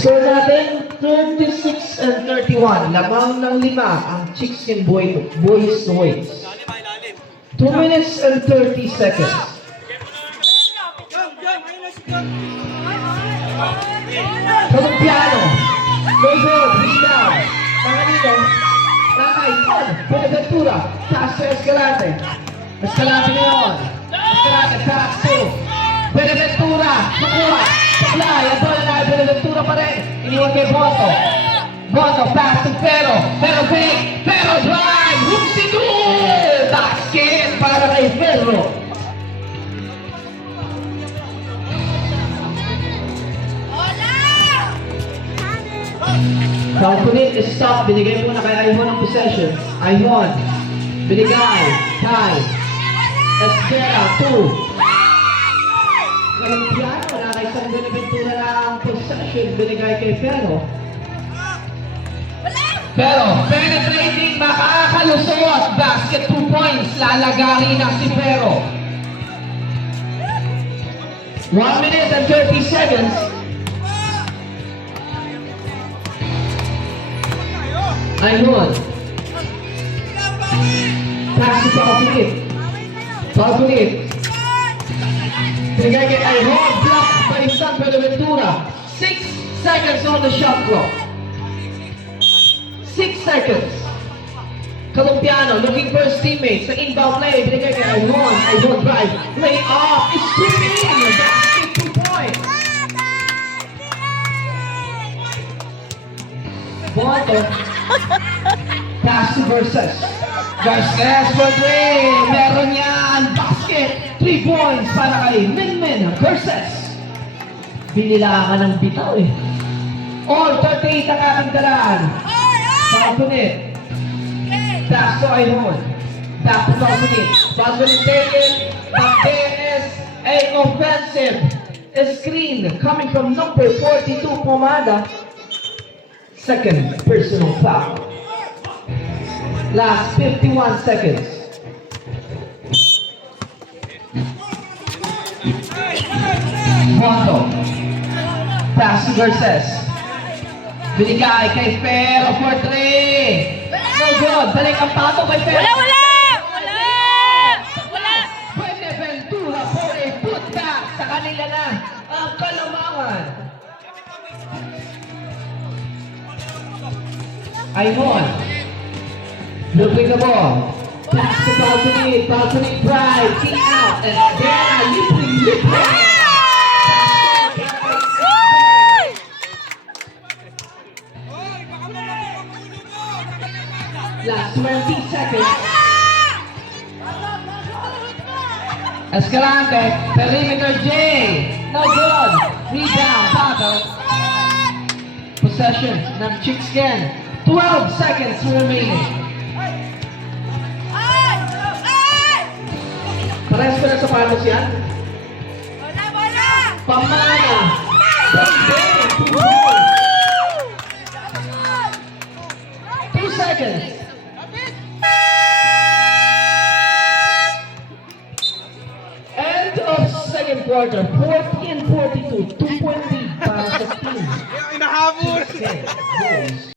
Score natin 36 and 31. Lamang ng 5 ang Chicks and Boys Toys. 2 minutes and 30 seconds. Colombiano. Go good. Rebound. Nanganino. Nakay. Buenaventura. Pass to Escalante. Escalante ngayon. Escalante. Pass to Buenaventura. Makuha. Supply. Ang bola na Buenaventura pa rin. Iniwan kay Boto. Boto. Pass to Pero. Pero fake. Pero drive. Hoopsie goal. Basket para kay Pero. Calculate is stop. Binigay muna kay Aimon ang possession. Aimon. Binigay. Kai. Esquera. 2. Colombiano. Wala kay San Buenaventura na ang possession. Binigay kay Pero. Pero, penetrating, makakalusot. Basket 2 points. Lalagari na si Pero. 1 minute and 30 seconds. Aimon. Pass to Paulit. Paulit. Binigay kay Aimon. Block by San Buenaventura. 6 seconds on the shot clock. 6 seconds. Colombiano looking for his teammates. Sa inbound play. Binigay kay Aimon. Aimon drive. Lay off. It's streaming. Basket 2 points. Boto. Pass to Garces. Garces for 3. Meron yan. Basket. 3 points para kay Minmin Garces. Binilangan ng bitaw eh. All 38 ang aking dalaan. Paupunit. Pass to Aimon. Back to Paupunit. Paupunit taken. But there is a offensive screen coming from number 42, Pomada. Second personal foul. Last 51 seconds. Monto. Pass to Garces. Binigay kay Pero for 3. No good. Balik ang pato kay Pero. Wala! Buenaventura for a putback. Sa kanila na ang kalumangan. Aimon. Looking the ball. Pass to Paupunit. Paupunit drive. Kick out. And Vera Lipping. Last 20 seconds. Escalante. Perimeter J. No good. Rebound. Pato. Possession ng Chickskin. 12 seconds remaining. Parehas ko na sa panos yan? Pamana! Pamana! 2 seconds. End of second quarter. 40 and 42. 2